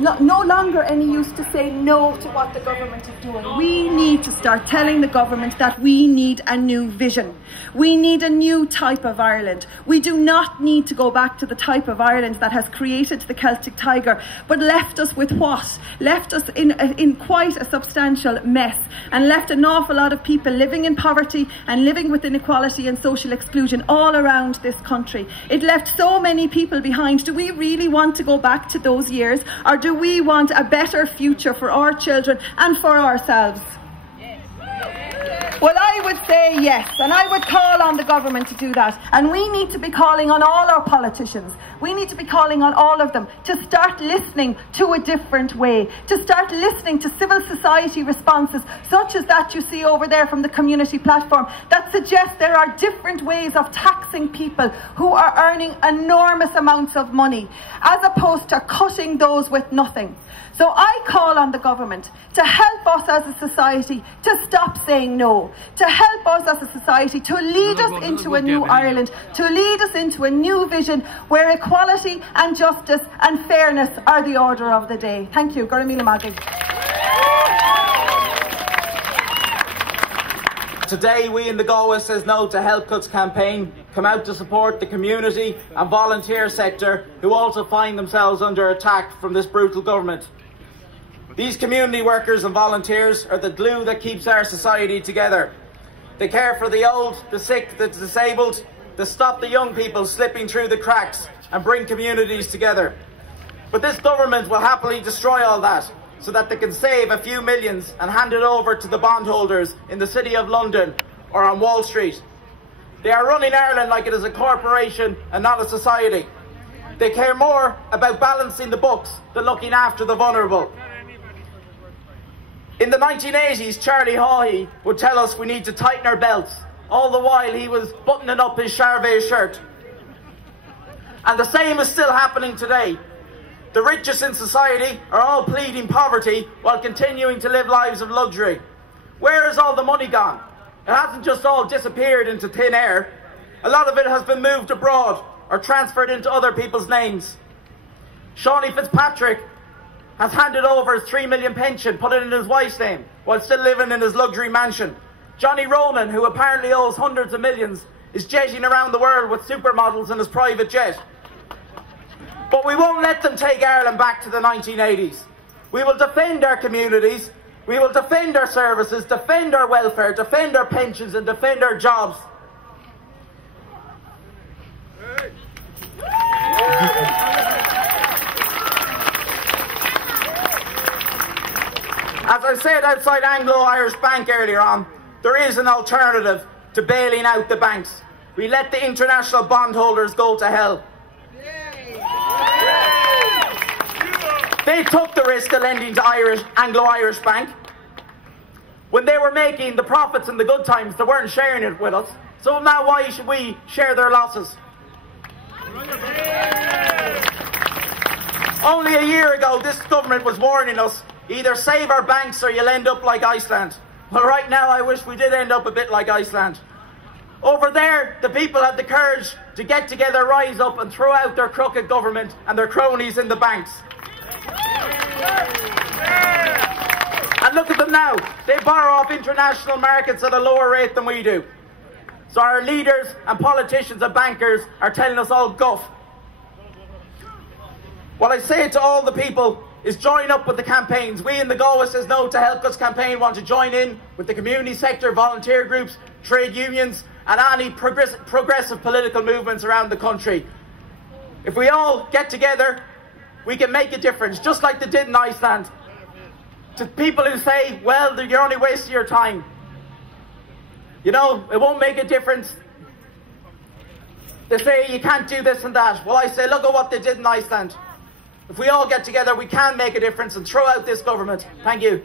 no longer any use to say no to what the government is doing. We need to start telling the government that we need a new vision. We need a new type of Ireland. We do not need to go back to the type of Ireland that has created the Celtic Tiger, but left us with what? Left us in quite a substantial mess, and left an awful lot of people living in poverty and living with inequality and social exclusion all around this country. It left so many people behind. Do we really want to go back to those years, or do we want a better future for our children and for ourselves? Well, I would say yes, and I would call on the government to do that. And we need to be calling on all our politicians. We need to be calling on all of them to start listening to a different way, to start listening to civil society responses, such as that you see over there from the community platform, that suggest there are different ways of taxing people who are earning enormous amounts of money, as opposed to cutting those with nothing. So I call on the government to help us as a society to stop saying no, to help us as a society to lead us into a new Ireland, to lead us into a new vision where equality and justice and fairness are the order of the day. Thank you. Gura míle maigig. Today, we in the Galway Says No to Health Cuts campaign come out to support the community and volunteer sector who also find themselves under attack from this brutal government. These community workers and volunteers are the glue that keeps our society together. They care for the old, the sick, the disabled. They stop the young people slipping through the cracks and bring communities together. But this government will happily destroy all that so that they can save a few millions and hand it over to the bondholders in the City of London or on Wall Street. They are running Ireland like it is a corporation and not a society. They care more about balancing the books than looking after the vulnerable. In the 1980s, Charlie Haughey would tell us we need to tighten our belts, all the while he was buttoning up his Charvet shirt. And the same is still happening today. The richest in society are all pleading poverty while continuing to live lives of luxury. Where has all the money gone? It hasn't just all disappeared into thin air. A lot of it has been moved abroad or transferred into other people's names. Shawnee Fitzpatrick has handed over his $3 million pension, put it in his wife's name, while still living in his luxury mansion. Johnny Ronan, who apparently owes hundreds of millions, is jetting around the world with supermodels in his private jet. But we won't let them take Ireland back to the 1980s. We will defend our communities, we will defend our services, defend our welfare, defend our pensions and defend our jobs. As I said outside Anglo Irish Bank earlier on, there is an alternative to bailing out the banks. We let the international bondholders go to hell. They took the risk of lending to Anglo Irish Bank. When they were making the profits in the good times, they weren't sharing it with us. So now why should we share their losses? Only a year ago, this government was warning us, either save our banks or you'll end up like Iceland. Well, right now I wish we did end up a bit like Iceland. Over there, the people had the courage to get together, rise up and throw out their crooked government and their cronies in the banks. And look at them now. They borrow off international markets at a lower rate than we do. So our leaders and politicians and bankers are telling us all guff. What I say to all the people is join up with the campaigns. We in the Galway Says No to Health Cuts campaign want to join in with the community sector, volunteer groups, trade unions and any progressive political movements around the country. If we all get together, we can make a difference, just like they did in Iceland. To people who say, well, you're only wasting your time. You know, it won't make a difference. They say you can't do this and that. Well, I say, look at what they did in Iceland. If we all get together, we can make a difference and throw out this government. Thank you.